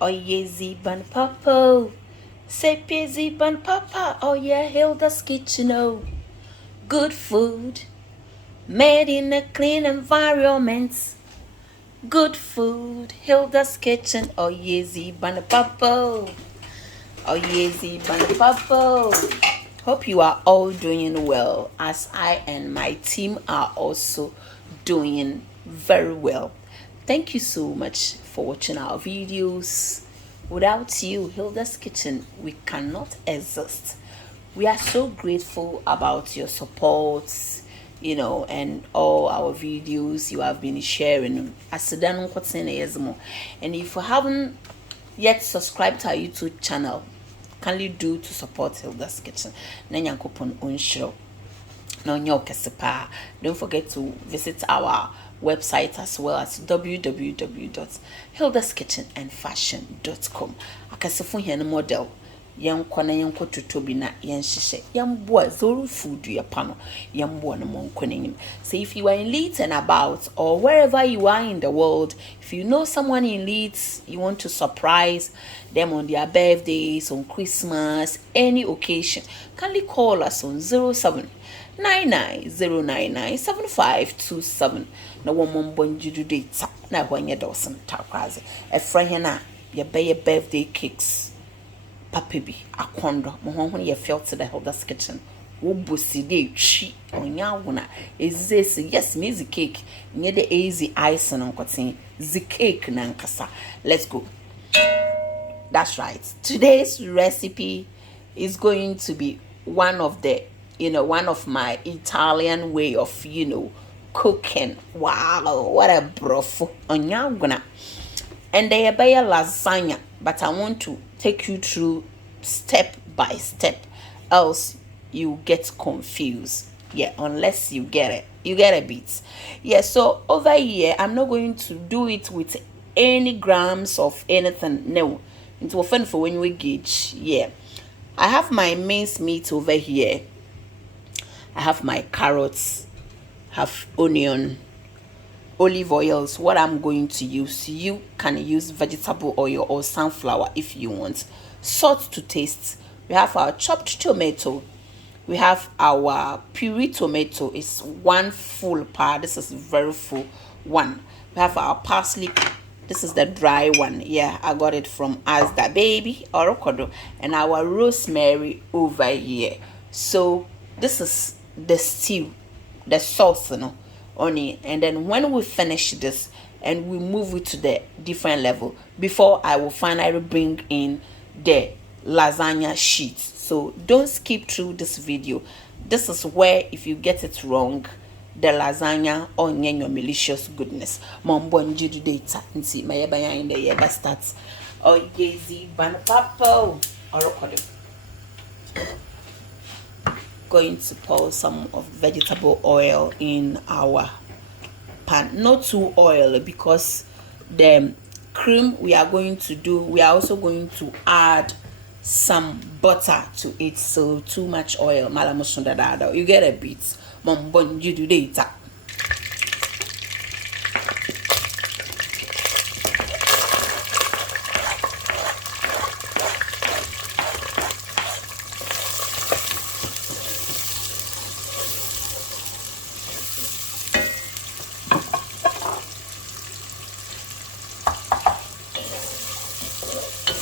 Oh yeah, Ziban Papa. Sepia Ziban Papa. Oh yeah, Hilda's kitchen. Oh, good food made in a clean environment. Good food, Hilda's kitchen. Oh yeah, Ziban Papa. Oh yeah, Ziban Papa. Hope you are all doing well, as I and my team are also doing very well. Thank you so much for watching our videos. Without you, Hilda's Kitchen, we cannot exist. We are so grateful about your support, and all our videos you have been sharing. And if you haven't yet subscribed to our YouTube channel, kindly do to support Hilda's Kitchen. Don't forget to visit our website as well as www.hildaskitchenandfashion.com. Akasefo here model yankwa na yanko tutobi na yanhyehyɛ yamboa zoro food yapano yamboa no monko n'enyim. So if you are in Leeds and about, or wherever you are in the world, if you know someone in Leeds, you want to surprise them on their birthdays, on Christmas, any occasion, kindly call us on 0799099527 na wombonjidu data na hwanye dawson takwaze efra he na ye be birthday cakes papa bi akondo mo ho ye felt the Hilda's Kitchen wo bosi de twi onya wona ezesi yes me zi cake nye the easy ice no nkoten zi cake na nkasa. Let's go. That's right, today's recipe is going to be one of my Italian way of cooking. Wow, what a broth onyaguna. And they are lasagna, but I want to take you through step by step, else you get confused. Yeah, unless you get it. You get a bit. Yeah, so over here, I'm not going to do it with any grams of anything. No. It will fun for when we gauge. Yeah. I have my minced meat over here. I have my carrots, have onion, olive oils. What I'm going to use, you can use vegetable oil or sunflower if you want. Salt to taste. We have our chopped tomato. We have our puree tomato. It's one full part. This is very full one. We have our parsley. This is the dry one. Yeah, I got it from Asda Baby or Okodo. And our rosemary over here. So this is the stew, the sauce, on it. And then when we finish this and we move it to the different level, before I will finally bring in the lasagna sheet. So don't skip through this video. This is where if you get it wrong, the lasagna or your malicious goodness. Mombo njidu data. Nti mayeba in the yeba starts. Oh yezi ban papa or going to pour some of vegetable oil in our pan. Not too oil, because the cream we are also going to add some butter to it. So too much oil, you get a bit. Mombon you do data.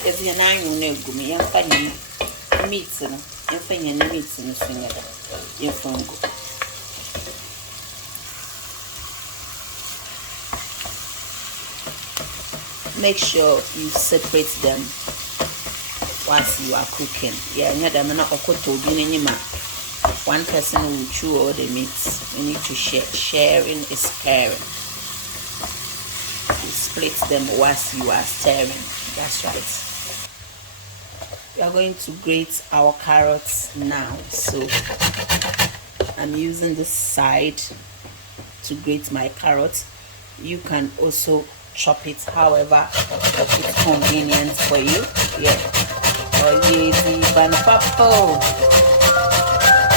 If you're not going to me, I'm funny meat, you're funny meat in the finger. You're from go. Make sure you separate them whilst you are cooking. Yeah, one person will chew all the meat. We need to share. Sharing is caring. You split them whilst you are stirring. That's right. We are going to grate our carrots now. So I'm using this side to grate my carrots. You can also chop it however it's convenient for you. Yeah. Oh yeah, banpapo.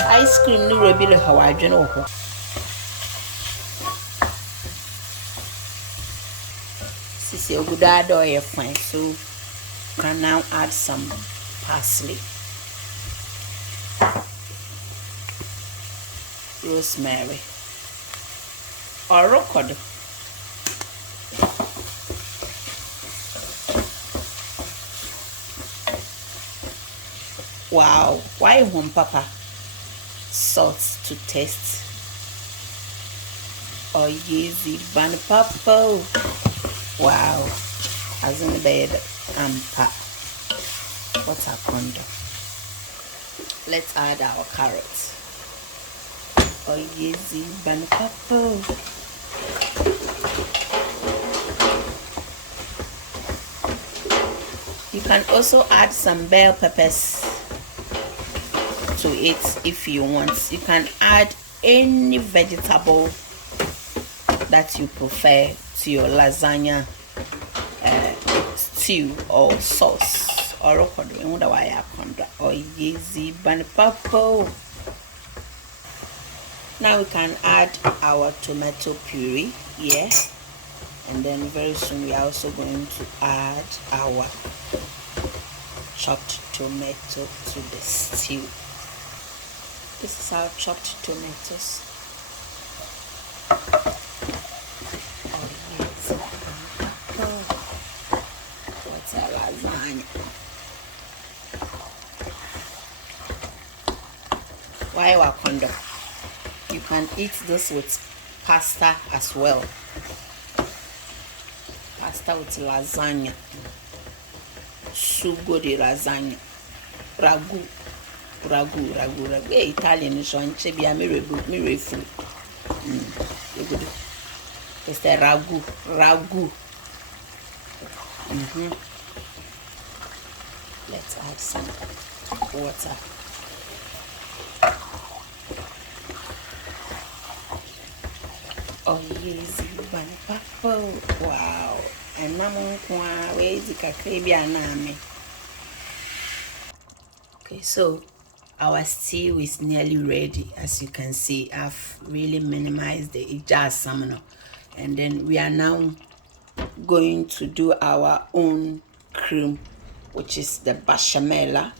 Ice cream no rebile how I know. Sisi ogudado ye fine. So You can now add some parsley, rosemary, or rocodo. Wow, why home papa? Salt to taste. Oh yeezy ban papa. Wow, as in the bed pa. What's our condo? Let's add our carrots. Oh yeezy ban papa. You can also add some bell peppers to it if you want. You can add any vegetable that you prefer to your lasagna stew or sauce or yeezy ban papa. Now we can add our tomato puree here, and then very soon we are also going to add our chopped tomato to the stew. This is our chopped tomatoes. Oh yes, what's a lasagna? Why wakondo? You can eat this with pasta as well. Pasta with lasagna. Sugo di lasagna. Ragu. Hey, Italian is on chebia mirror food. It's the ragu. Let's add some water. Oh yes, papa. Wow. And mama where is the Okay, so our stew is nearly ready. As you can see, I've really minimized the ijaz, and then we are now going to do our own cream, which is the bechamel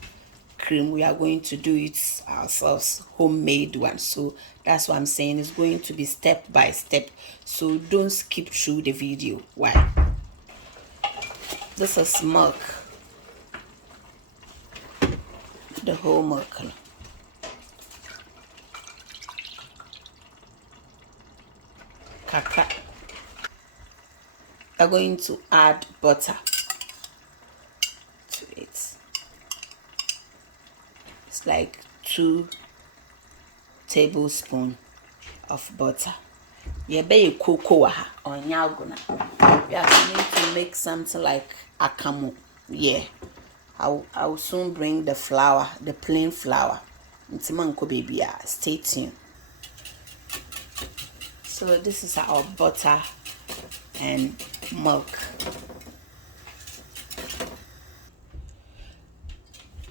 cream. We are going to do it ourselves, homemade one. So that's what I'm saying, it's going to be step by step, so don't skip through the video. Why? This is milk, the whole milk. Kaka. We're going to add butter to it. It's like 2 tablespoons of butter. Yeah, be cocoa on yaguna. We are going to make something like akamu. Yeah, I'll soon bring the flour, the plain flour. Ntimanko baby, stay tuned. So this is our butter and milk.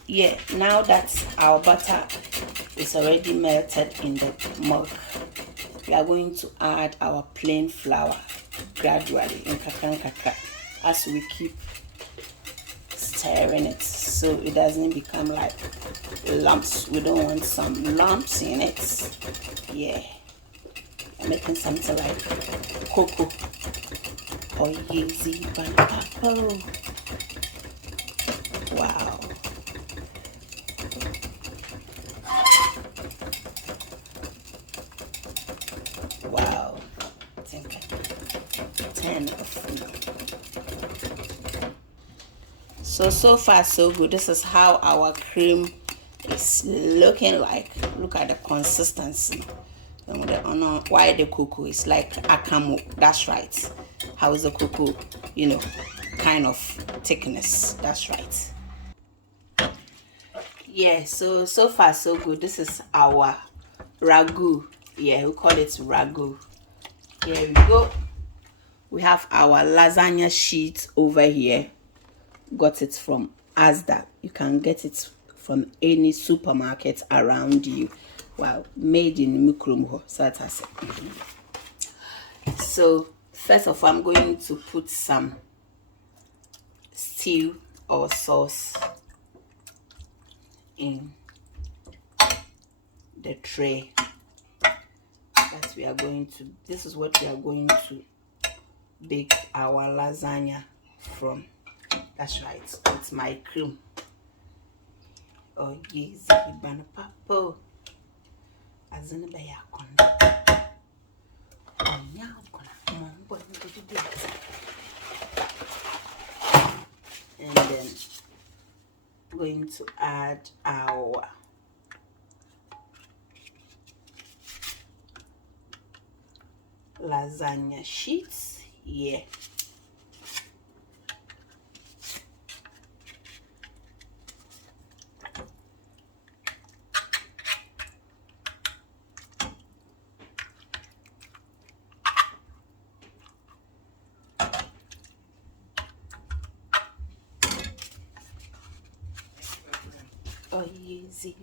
Yeah, now that our butter is already melted in the milk, we are going to add our plain flour gradually in kaka as we keep stirring it so it doesn't become like lumps. We don't want some lumps in it. Yeah, I'm making something like cocoa or yeezy ban papa. Wow. Wow. I think 10 of now. So far so good. This is how our cream is looking like. Look at the consistency. Why the cocoa is like akamu. That's right. How is the cocoa, kind of thickness? That's right. Yeah, so far so good. This is our ragu. Yeah, we call it ragu. Here we go. We have our lasagna sheet over here. Got it from Asda. You can get it from any supermarket around you. Wow, made in Mukrum. So first of all, I'm going to put some stew our sauce in the tray that we are going to, this is what we are going to bake our lasagna from. That's right, it's my cream. Oh yes, banana papo azana baya kondo. Oh yeah, and then going to add our lasagna sheets here. Oh easy.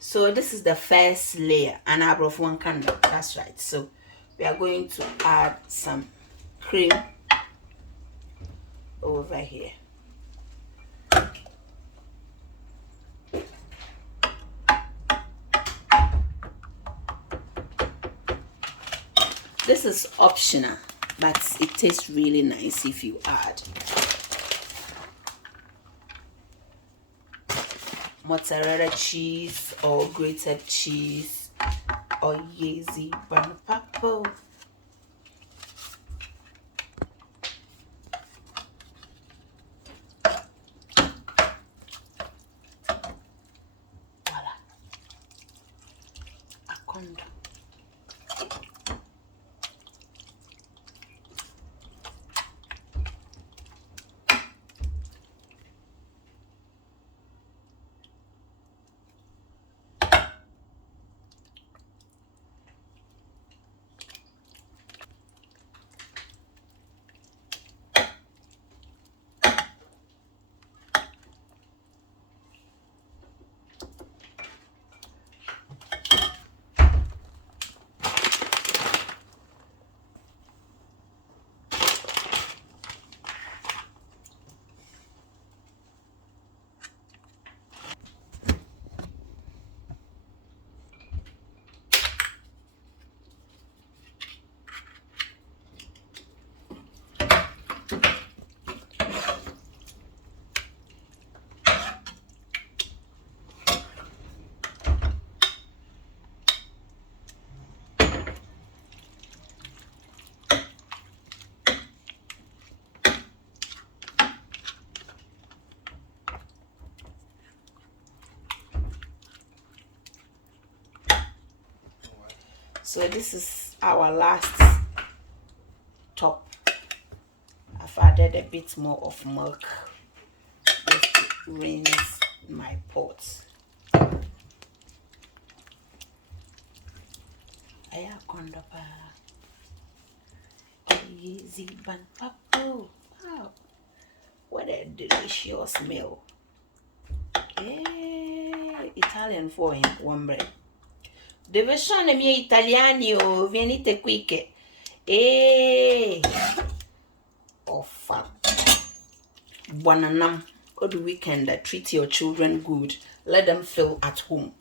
So this is the first layer, and I brought one candle. That's right. So we are going to add some cream over here. This is optional, but it tastes really nice if you add mozzarella cheese or grated cheese or yeasty banana. Voila, akondo. So this is our last top. I've added a bit more of milk just to rinse my pot. Aya kondo pa. Easy ban papo. Wow. What a delicious meal. Hey, Italian for him, one bread. Deve sono i miei italiani, oh, venite qui che. Oh, fuck. Buonanam. Go the weekend, treat your children good. Let them feel at home.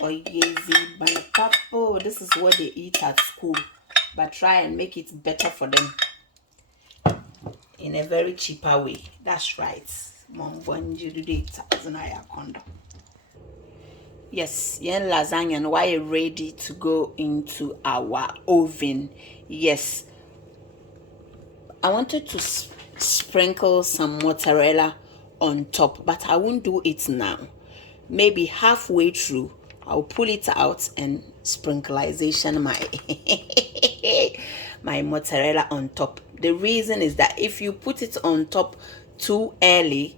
Oh, yeasy papo. This is what they eat at school. But try and make it better for them. In a very cheaper way. That's right. Mom, when you do it, yes, yeah, lasagna, and why ready to go into our oven. Yes, I wanted to sprinkle some mozzarella on top, but I won't do it now. Maybe halfway through, I'll pull it out and sprinkleization my my mozzarella on top. The reason is that if you put it on top too early,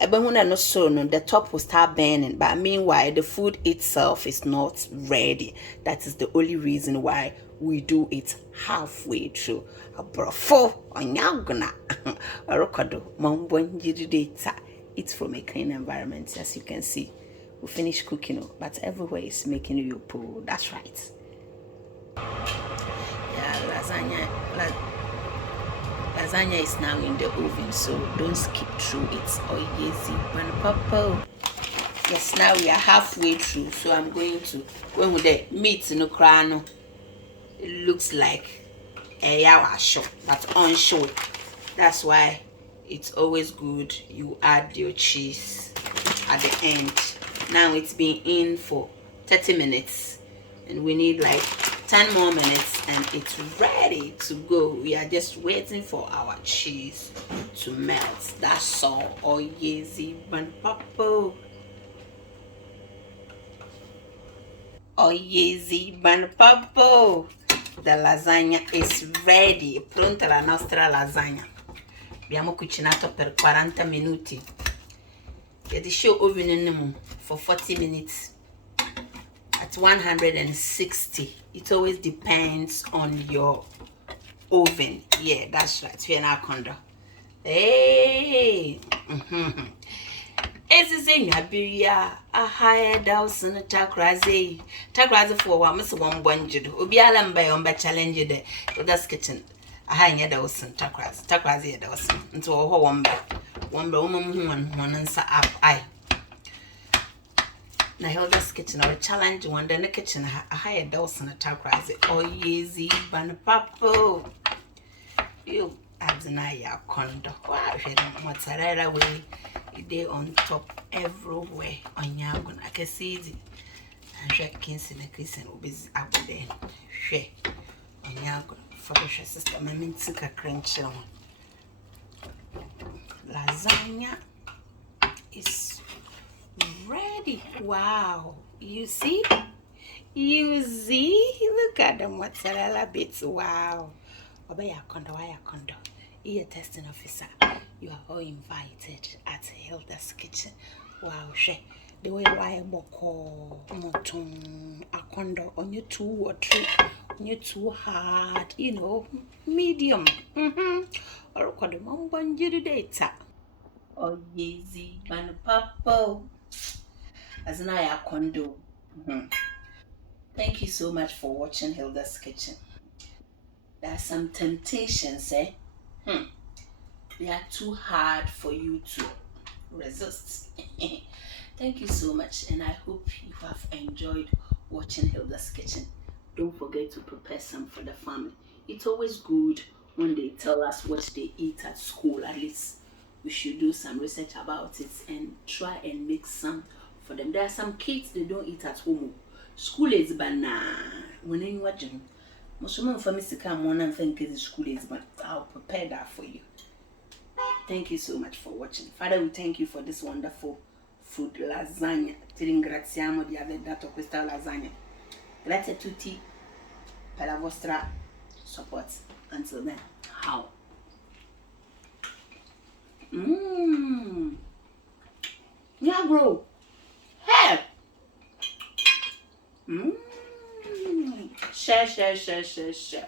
the top will start burning, but meanwhile the food itself is not ready. That is the only reason why we do it halfway through. It's from a clean environment. As you can see, we finished cooking, but everywhere is making you pull. That's right. Yeah, lasagna. Lasagna is now in the oven, so don't skip through it. Oh, yes, and papa. Yes, now we are halfway through, so I'm going to, when with the meat in the crown, it looks like a yawa shop, but unsure. That's why it's always good you add your cheese at the end. Now it's been in for 30 minutes, and we need like 10 more minutes, and it's ready to go. We are just waiting for our cheese to melt. That's all. Oh, yes, and papa. Oh, yes, and papa. The lasagna is ready. Pronta la nostra lasagna. Abbiamo cucinato per 40 minuti. Get the show oven in for 40 minutes at 160. It always depends on your oven. Yeah, that's right. We're not condo. Hey. Esi se nyabiria a higher thousand takraze. Takraze for one miss one bonjid. Obi alamba yomba challenge de. That's kitchen. A higher thousand takraze. Takraze thousand. Into a whole one woman one answer up. I. Na Hilda's kitchen or challenge one then the kitchen a higher thousand takraze. Oh, yeezy ban papo. You Abzinaya condo. Wow, mozzarella way. They on top everywhere on Yagun. I can see it. And Jack Kinsey and Christian will be up there. She on Yagun for the sister. My min took a crunch on. Lasagna is ready. Wow, you see? You see? Look at the mozzarella bits. Wow. Obey a condo, I a condo. You're testing officer. You are all invited at Hilda's kitchen. Wow, she. The way why boko moton a condo on you 2 or 3, on you too hard, you know, medium. Or call the mom bonju data. Oh, yeezy, man, papa. As an I condo. Thank you so much for watching Hilda's kitchen. There are some temptations, eh? They are too hard for you to resist. Thank you so much, and I hope you have enjoyed watching Hilda's kitchen. Don't forget to prepare some for the family. It's always good when they tell us what they eat at school. At least we should do some research about it and try and make some for them. There are some kids they don't eat at home. School is banana. When you watch them, most of them for me to come on and think the school is, but I'll prepare that for you. Thank you so much for watching. Father, we thank you for this wonderful food, lasagna. Ti ringraziamo di aver dato questa lasagna. Grazie a tutti per la vostra support. Until then, how? Nyagro. Hey! Share.